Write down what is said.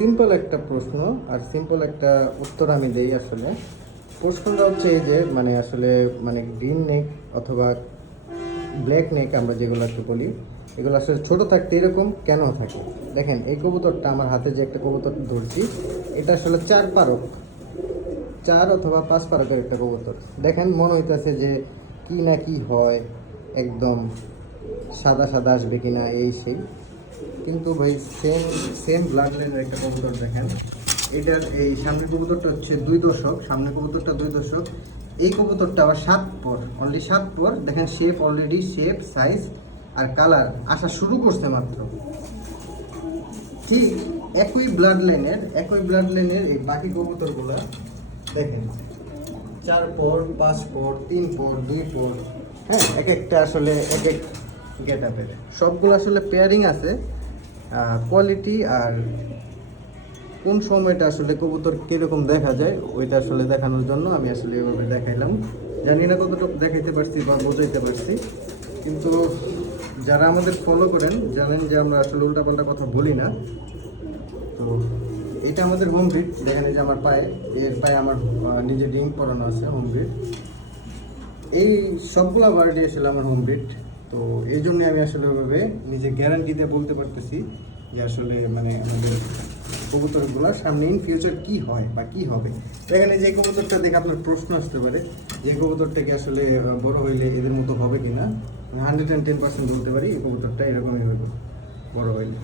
Simple একটা প্রশ্ন আর simple একটা উত্তর আমি দেই। আসলে প্রশ্নটা হচ্ছে এই যে আসলে গ্রিন নেক অথবা ব্ল্যাক নেক আমরা যেগুলোকে বলি, এগুলো আসলে ছোট থাকতে এরকম কেন থাকে? দেখেন এই কবুতরটা আমার হাতে যে একটা কবুতর ধরছি, এটা আসলে 4 পারক, 4 অথবা 5 পারকের একটা কবুতর। দেখেন মনে হইতেছে যে কি না কি হয়, একদম সাদা সাদা আসবে কিনা এই সেই, কিন্তু ভাই সেম সেম ব্লাড লাইনের একটা কবুতর। দেখেন এটার এই সামনের কবুতরটা হচ্ছে 2 দশক, সামনের কবুতরটা 2 দশক, এই কবুতরটা আবার 7 পর, অনলি 7 পর। দেখেন শেপ, অলরেডি শেপ, সাইজ আর কালার আসা শুরু করছে মাত্র। ঠিক একই ব্লাড লাইনের এই বাকি কবুতরগুলো দেখেন 4 পর, 5 পর, 3 পর, 2 পর, হ্যাঁ, এক একটা আসলে এক এক গেট আপের। সবগুলো আসলে পেয়ারিং আছে। কোয়ালিটি আর কোন সময়টা আসলে কবুতর কীরকম দেখা যায় ওইটা আসলে দেখানোর জন্য আমি আসলে এভাবে দেখাইলাম। জানি না কতটুকু দেখাইতে পারছি বা বোঝাইতে পারছি, কিন্তু যারা আমাদের ফলো করেন জানেন যে আমরা আসলে উল্টাপাল্টা কথা বলি না। তো এটা আমাদের হোম ব্রিড। দেখেন এই যে আমার পায়ে, এর পায়ে আমার নিজে রিং পরানো আছে, হোম ব্রিড। এই সবগুলা বার্ডই আসলে আমার হোম ব্রিড। তো এই জন্যই আমি আসলে ওইভাবে নিজে গ্যারান্টিতে বলতে পারতেছি যে আসলে আমাদের কবুতরগুলোর সামনে ইন ফিউচার কী হয় বা কী হবে। তো এখানে যে কবুতরটা দেখে আপনার প্রশ্ন আসতে পারে যে কবুতরটাকে আসলে বড় হইলে এদের মতো হবে কিনা, 110% বলতে পারি এই কবুতরটা এরকমই হবে বড় হইলে।